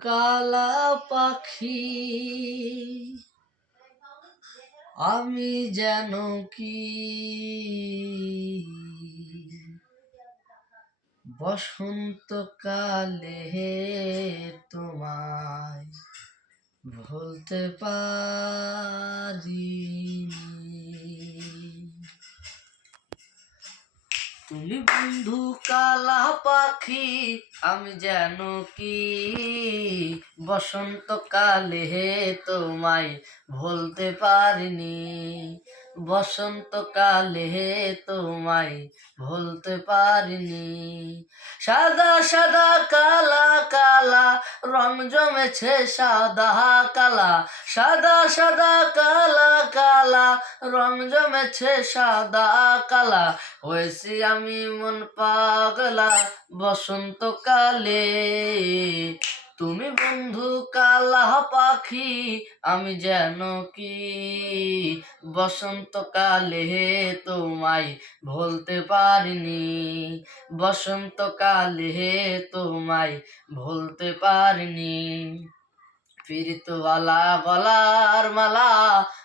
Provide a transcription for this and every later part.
কালা পাখি আমি যেন কি? বসন্তকালে তোমায় ভুলতে পারি। তুমি বন্ধু কালা পাখি, আমি যেন কি? বসন্তকালে তোমায় ভুলতে পারিনি। বসন্তকালে তোমায় ভুলতে পারিনি। সাদা সাদা, কালা কালা, রং জমেছে সাদা, কালা। সাদা সাদা, কালা কালা রং জমেছে সাদা কালা। হয়েছি আমি মন পাগলা বসন্তকালে। তুমি বন্ধু কালা পাখি, আমি যেন কি? বসন্তকালে তোমায় ভুলতে পারিনি। বসন্তকালে তোমায় ভুলতে পারিনি। ফিরিতওয়ালা গলার মালা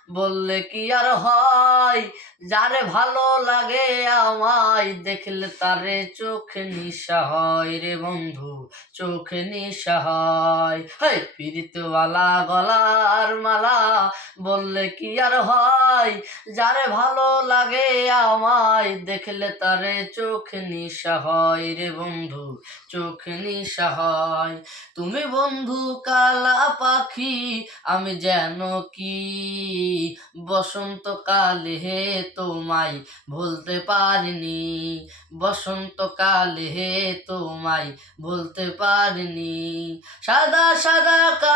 বললে কি আর হয়? যারে ভালো লাগে আমায় দেখলে তারে চোখ নিশা হয় রে বন্ধু, চোখ নিশা হয়। হাই ফিরিতওয়ালা গলার মালা বললে কি আর হয়? যারে ভালো লাগে আমায় দেখলে তারে চোখ নিশা হয় রে বন্ধু, চোখ নিশা হয়। তুমি বন্ধু কালা পাখি, আমি যেন কি বসন্তকালে তোমায় ভুলতে পারিনি। বসন্তকালে তোমায় ভুলতে পারিনি। সাদা সাদা কা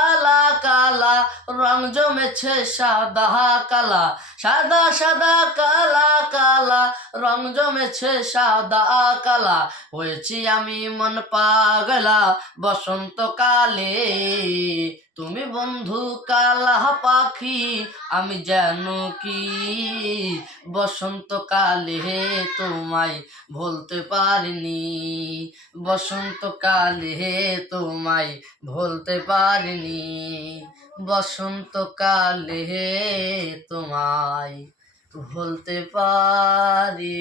রং জমেছে সাদা কালা, সাদা সাদা কালা কালা। রং জমেছে সাদা কালা, হয়েছি আমি মন পাগলা। বসন্তকালে তুমি বন্ধু কালা পাখি, আমি যেন কি? বসন্তকালে তোমায় ভুলতে পারিনি, বসন্তকালে তোমায় ভুলতে পারিনি। বসন্তকালে তোমায় ভুলতে পারিনি।